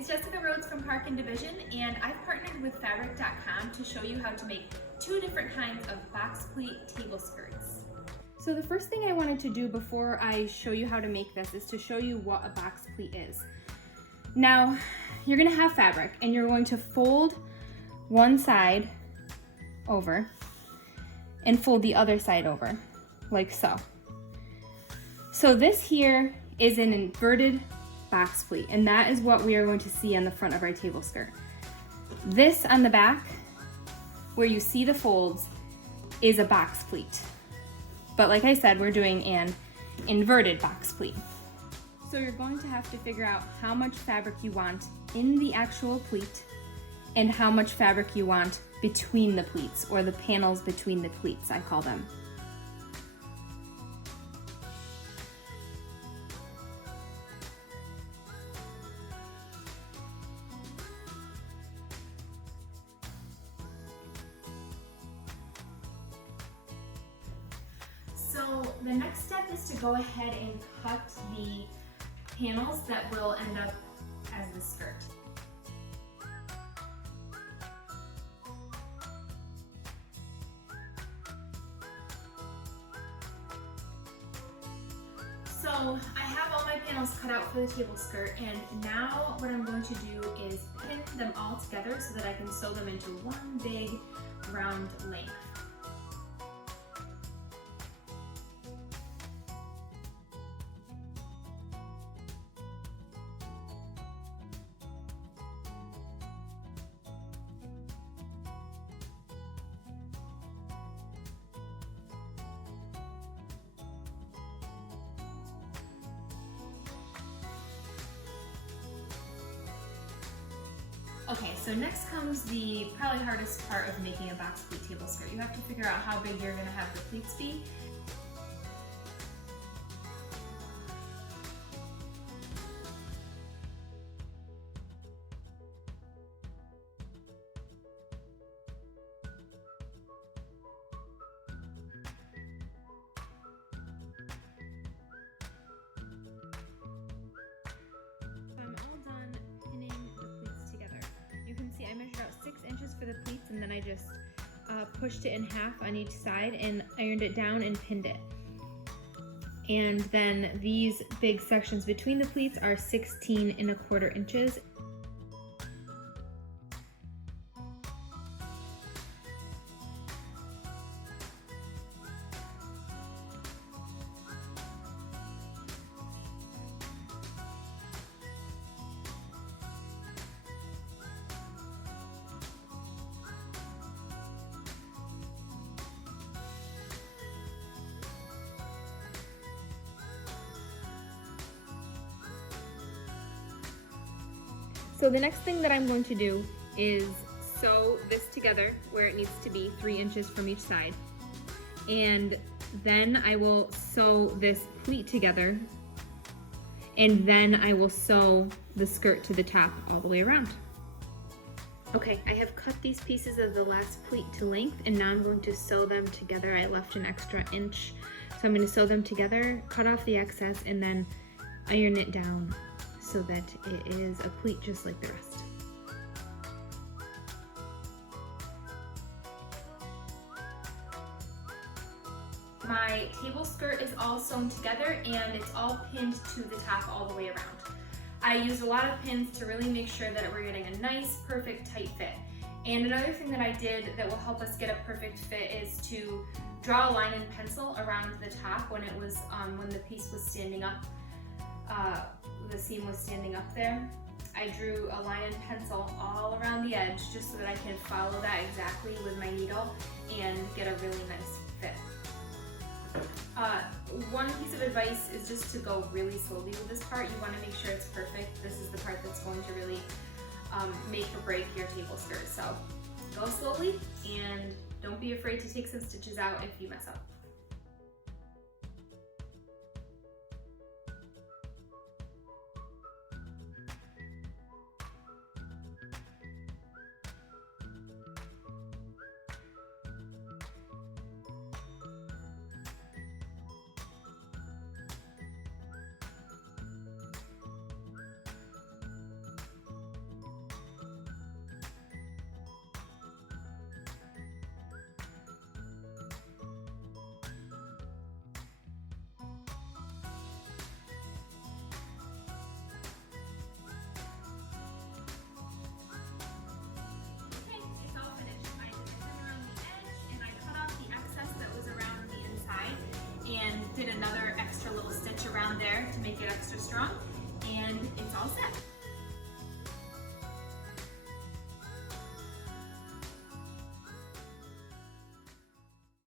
It's Jessica Rhodes from Park and Division, and I've partnered with Fabric.com to show you how to make 2 different kinds of box pleat table skirts. So the first thing I wanted to do before I show you how to make this is to show you what a box pleat is. Now, you're gonna have fabric and you're going to fold one side over and fold the other side over, like so. So this here is an inverted box pleat, and that is what we are going to see on the front of our table skirt. This on the back, where you see the folds, is a box pleat. But like I said, we're doing an inverted box pleat. So you're going to have to figure out how much fabric you want in the actual pleat and how much fabric you want between the pleats, or the panels between the pleats, I call them. So the next step is to go ahead and cut the panels that will end up as the skirt. So I have all my panels cut out for the table skirt, and now what I'm going to do is pin them all together so that I can sew them into one big round length. Okay, so next comes the probably hardest part of making a box pleat table skirt. You have to figure out how big you're going to have the pleats be. I measured out 6 inches for the pleats, and then I just pushed it in half on each side and ironed it down and pinned it. And then these big sections between the pleats are 16¼ inches. So the next thing that I'm going to do is sew this together where it needs to be, 3 inches from each side. And then I will sew this pleat together, and then I will sew the skirt to the top all the way around. Okay, I have cut these pieces of the last pleat to length, and now I'm going to sew them together. I left an extra inch, so I'm going to sew them together, cut off the excess, and then iron it down so that it is a pleat just like the rest. My table skirt is all sewn together and it's all pinned to the top all the way around. I used a lot of pins to really make sure that we're getting a nice, perfect, tight fit. And another thing that I did that will help us get a perfect fit is to draw a line in pencil around the top when it was when the piece was standing up. The seam was standing up there. I drew a line in pencil all around the edge just so that I can follow that exactly with my needle and get a really nice fit. One piece of advice is just to go really slowly with this part. You want to make sure it's perfect. This is the part that's going to really make or break your table skirt. So go slowly and don't be afraid to take some stitches out if you mess up. there to make it extra strong, and it's all set.